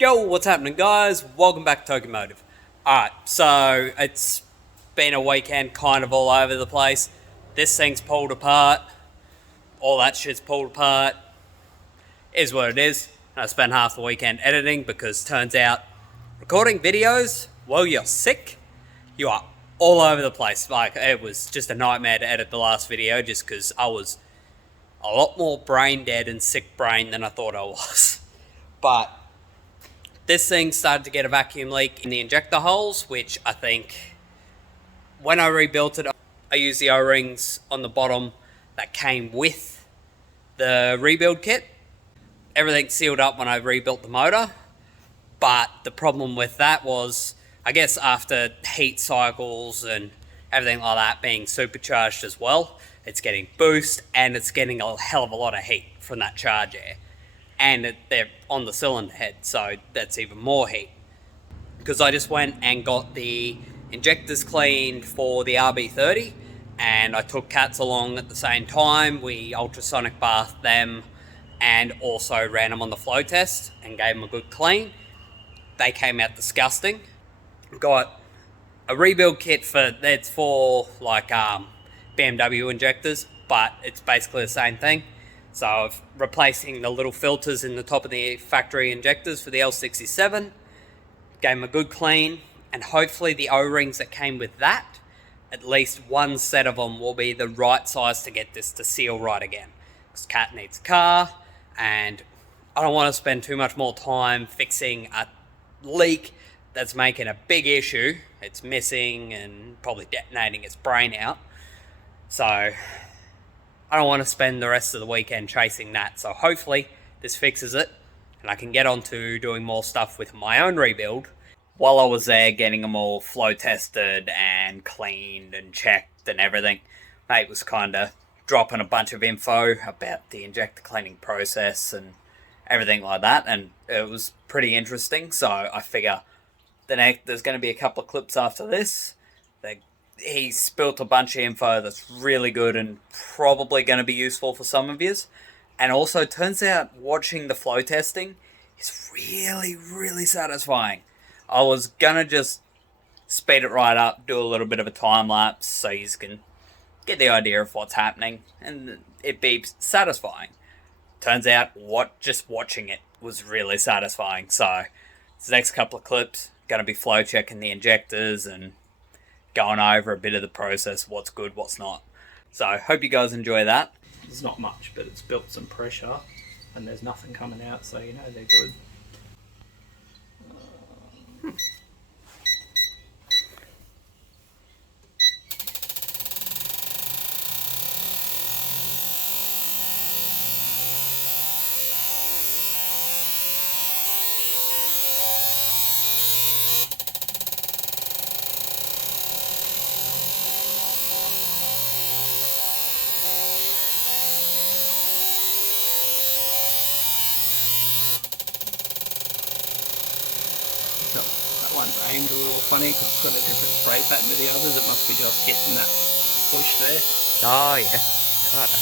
Yo, what's happening, guys? Welcome back to Tokemotive. Alright, so it's been a weekend kind of all over the place. This thing's pulled apart. All that shit's pulled apart. Is what it is. I spent half the weekend editing because turns out recording videos while you're sick, you are all over the place. Like, it was just a nightmare to edit the last video just because I was a lot more brain dead and sick brain than I thought I was. But this thing started to get a vacuum leak in the injector holes, which I think when I rebuilt it, I used the O-rings on the bottom that came with the rebuild kit. Everything sealed up when I rebuilt the motor, but the problem with that was, I guess after heat cycles and everything like that being supercharged as well, it's getting boost and it's getting a hell of a lot of heat from that charge air. And they're on the cylinder head, so that's even more heat. Because I just went and got the injectors cleaned for the RB30, and I took cats along at the same time. We ultrasonic bathed them and also ran them on the flow test and gave them a good clean. They came out disgusting. Got a rebuild kit that's for like BMW injectors, but it's basically the same thing. So I've replacing the little filters in the top of the factory injectors for the L67, gave them a good clean, and hopefully the O-rings that came with that, at least one set of them will be the right size to get this to seal right again. Because Cat needs a car, and I don't want to spend too much more time fixing a leak that's making a big issue. It's missing and probably detonating its brain out. So I don't want to spend the rest of the weekend chasing that, so hopefully this fixes it, and I can get on to doing more stuff with my own rebuild while I was there getting them all flow tested and cleaned and checked and everything. Mate was kind of dropping a bunch of info about the injector cleaning process and everything like that, and it was pretty interesting, so I figure there's going to be a couple of clips after this. He spilt a bunch of info that's really good and probably going to be useful for some of yous. And also, turns out watching the flow testing is really, really satisfying. I was going to just speed it right up, do a little bit of a time lapse so you can get the idea of what's happening and it be satisfying. Turns out just watching it was really satisfying. So, this next couple of clips, going to be flow checking the injectors and going over a bit of the process, what's good, what's not. So, hope you guys enjoy that. There's not much, but it's built some pressure and there's nothing coming out, so you know they're good. That one's aimed a little funny because it's got a different spray pattern to the others. It must be just getting that push there. Oh, yeah. Right.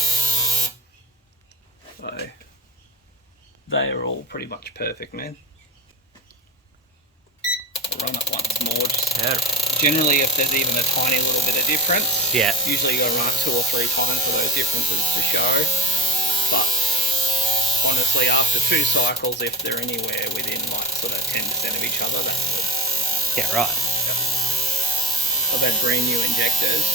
So they are all pretty much perfect, man. I'll run it once more. Generally, if there's even a tiny little bit of difference, usually you got to run it 2 or 3 times for those differences to show. But honestly, after 2 cycles, if they're anywhere within like sort of 10% of each other, that's good. Yeah, right. Yeah. I've had brand new injectors,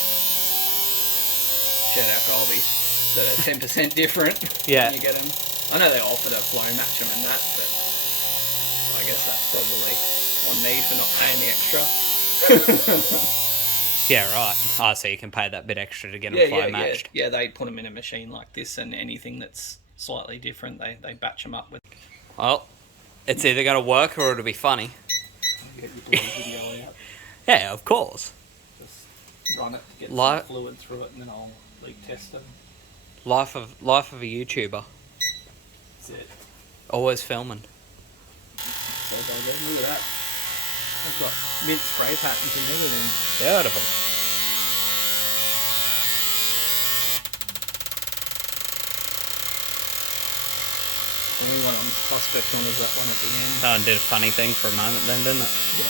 shout out Goldies, that are 10% different when you get them. I know they offer to flow match them and that, but I guess that's probably on me for not paying the extra. Yeah, right. Oh, so you can pay that bit extra to get them flow matched. Yeah, they put them in a machine like this, and anything that's slightly different, they batch them up with. Well, it's either going to work or it'll be funny. Get your video out. Yeah, of course. Just run it to get some fluid through it, and then I'll leak test them. Life of a YouTuber. That's it. Always filming. So look at that. I've got mint spray patterns and everything. Beautiful. The only one I'm suspect on is that one at the end. Oh, and did a funny thing for a moment then, didn't it? Yeah.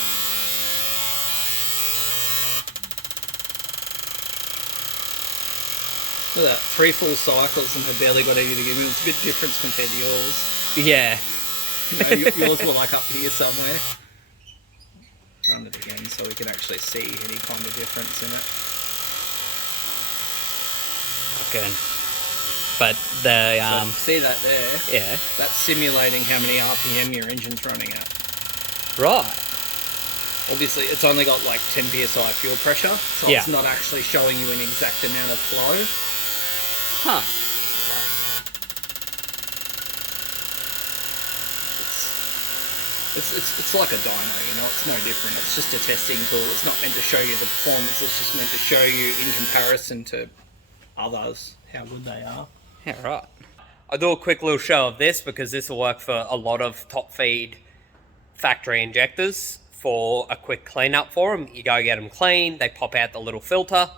Look at that, 3 full cycles and they barely got any to give me. It's a bit different compared to yours. Yeah. You know, yours were like up here somewhere. Run it again so we can actually see any kind of difference in it. Okay. But the So see that there? yeah. That's simulating how many RPM your engine's running at. Right. Obviously, it's only got like 10 psi fuel pressure, so Yeah. it's not actually showing you an exact amount of flow. Huh. It's like a dyno, you know, it's no different. It's just a testing tool. It's not meant to show you the performance, it's just meant to show you in comparison to others how good they are. Yeah, right. I'll do a quick little show of this because this will work for a lot of top feed factory injectors for a quick cleanup for them. You go get them clean, they pop out the little filter,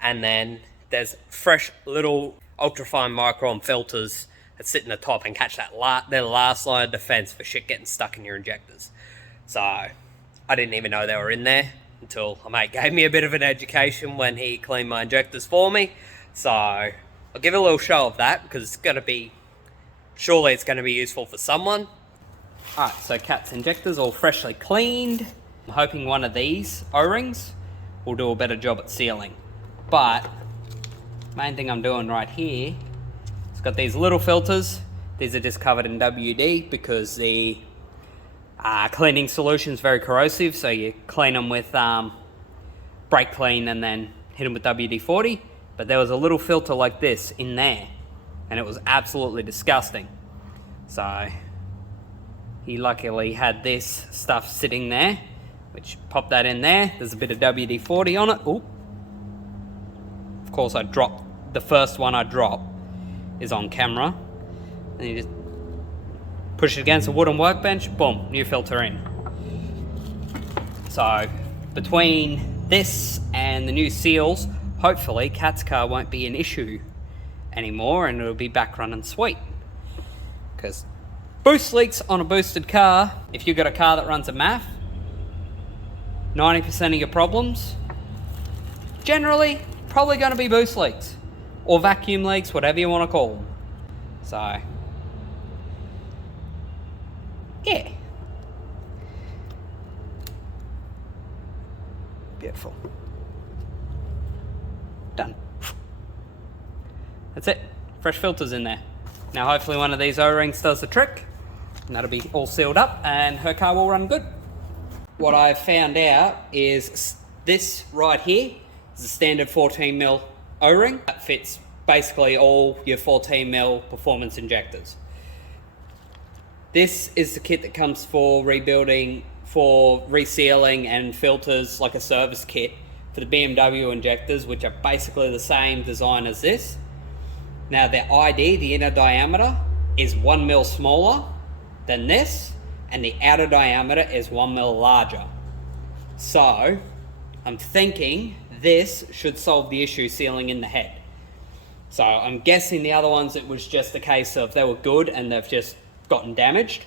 and then there's fresh little ultrafine micron filters that sit in the top and catch that their last line of defense for shit getting stuck in your injectors. So I didn't even know they were in there until my mate gave me a bit of an education when he cleaned my injectors for me. So I'll give it a little show of that because it's going to be, surely it's going to be useful for someone. Alright, so Cat's injectors all freshly cleaned. I'm hoping one of these O-rings will do a better job at sealing. But main thing I'm doing right here, it's got these little filters. These are just covered in WD because the cleaning solution is very corrosive, so you clean them with brake clean and then hit them with WD-40. But there was a little filter like this in there, and it was absolutely disgusting. So he luckily had this stuff sitting there, which popped that in there. There's a bit of WD-40 on it. Ooh. Of course, I dropped the first one I dropped is on camera, and you just push it against a wooden workbench, boom, new filter in. So between this and the new seals, hopefully Cat's car won't be an issue anymore and it'll be back running sweet. Because boost leaks on a boosted car, if you've got a car that runs a MAF, 90% of your problems generally probably going to be boost leaks or vacuum leaks, whatever you want to call them. So yeah, beautiful. Done. That's it. Fresh filters in there. Now hopefully one of these O-rings does the trick, and that'll be all sealed up and her car will run good. What I've found out is this right here is a standard 14mm O-ring that fits basically all your 14mm performance injectors. This is the kit that comes for rebuilding, for resealing and filters, like a service kit for the BMW injectors, which are basically the same design as this. Now the ID, the inner diameter, is 1mm smaller than this, and the outer diameter is 1mm larger. So I'm thinking this should solve the issue sealing in the head. So I'm guessing the other ones, it was just a case of they were good and they've just gotten damaged,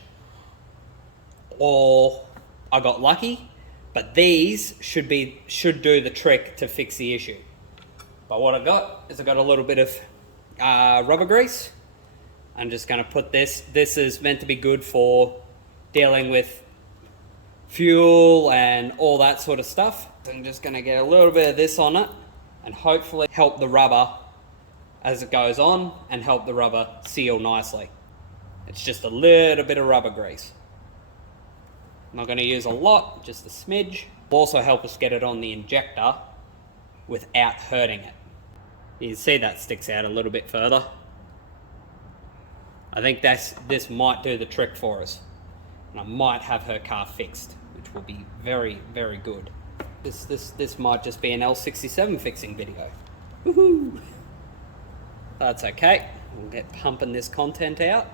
or I got lucky, but these should do the trick to fix the issue. But what I got is I got a little bit of rubber grease. I'm just going to put this is meant to be good for dealing with fuel and all that sort of stuff. I'm just going to get a little bit of this on it and hopefully help the rubber as it goes on and help the rubber seal nicely. It's just a little bit of rubber grease. I'm not going to use a lot, just a smidge. Will also help us get it on the injector without hurting it. You can see that sticks out a little bit further. I think this might do the trick for us. And I might have her car fixed, which will be very, very good. This might just be an L67 fixing video. Woohoo! That's okay. We'll get pumping this content out.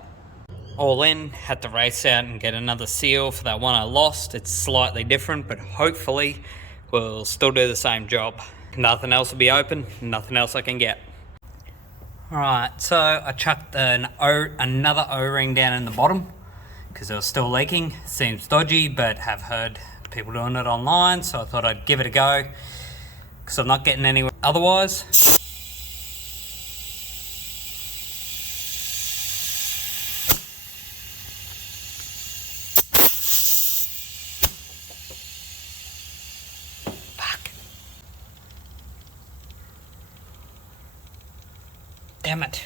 All in, had to race out and get another seal for that one I lost. It's slightly different, but hopefully we'll still do the same job. Nothing else will be open, nothing else I can get. Alright, so I chucked another O-ring down in the bottom because it was still leaking. Seems dodgy, but have heard people doing it online, so I thought I'd give it a go because I'm not getting anywhere otherwise. Damn it.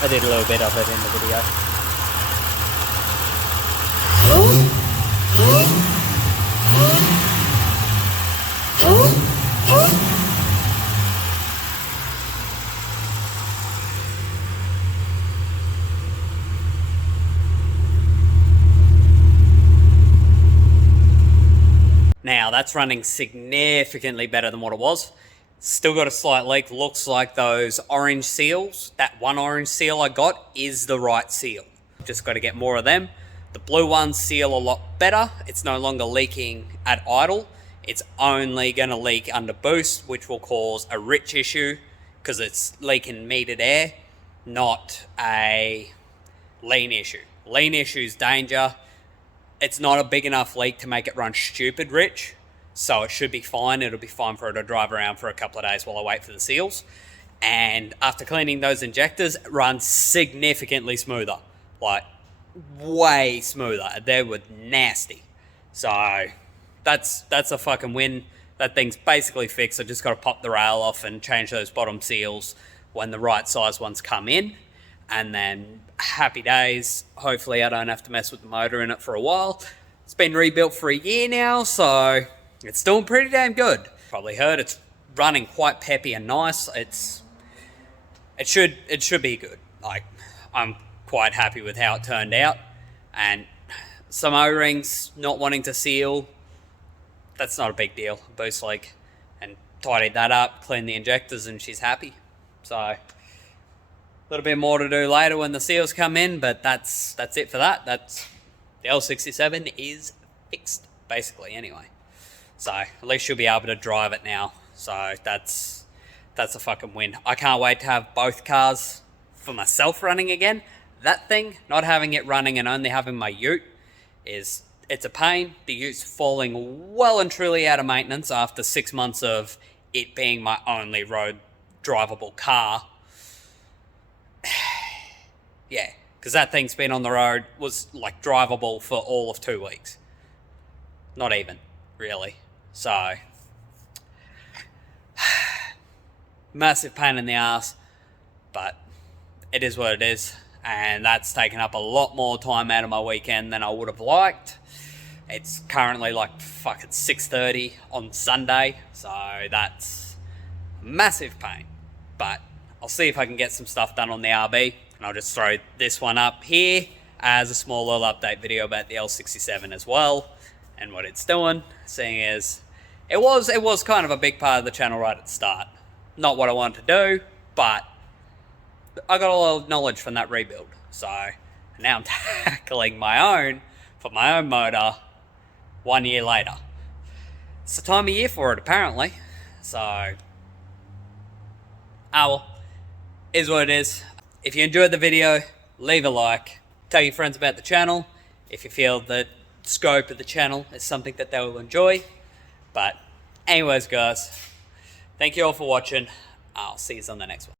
I did a little bit of it in the video. Now that's running significantly better than what it was. Still got a slight leak. Looks like those orange seals, that one orange seal I got is the right seal. Just got to get more of them. The blue ones seal a lot better. It's no longer leaking at idle. It's only going to leak under boost, which will cause a rich issue because it's leaking metered air, not a lean issue. Lean issue is danger. It's not a big enough leak to make it run stupid rich, so it should be fine. It'll be fine for it to drive around for a couple of days while I wait for the seals. And after cleaning those injectors, it runs significantly smoother, like way smoother. They were nasty. So that's a fucking win. That thing's basically fixed. I just got to pop the rail off and change those bottom seals when the right size ones come in. And then happy days. Hopefully I don't have to mess with the motor in it for a while. It's been rebuilt for a year now, so it's doing pretty damn good. Probably heard it's running quite peppy and nice. It should be good. Like, I'm quite happy with how it turned out. And some O-rings not wanting to seal, that's not a big deal. Boost leak, and tidied that up, cleaned the injectors, and she's happy. So a little bit more to do later when the seals come in, but that's it for that. That's the L67 is fixed, basically, anyway. So at least you'll be able to drive it now. So that's a fucking win. I can't wait to have both cars for myself running again. That thing, not having it running and only having my ute, it's a pain. The ute's falling well and truly out of maintenance after 6 months of it being my only road drivable car. Yeah, because that thing's been on the road, was like drivable for all of 2 weeks. Not even, really. So, massive pain in the ass, but it is what it is. And that's taken up a lot more time out of my weekend than I would have liked. It's currently like fucking 6:30 on Sunday, so that's massive pain. But I'll see if I can get some stuff done on the RB, and I'll just throw this one up here as a small little update video about the L67 as well, and what it's doing, seeing as it was kind of a big part of the channel right at the start. Not what I wanted to do, but I got a lot of knowledge from that rebuild. So now I'm tackling my own for my own motor 1 year later. It's the time of year for it, apparently. So, well, is what it is. If you enjoyed the video, leave a like. Tell your friends about the channel if you feel that the scope of the channel is something that they will enjoy. But anyways, guys, thank you all for watching. I'll see you on the next one.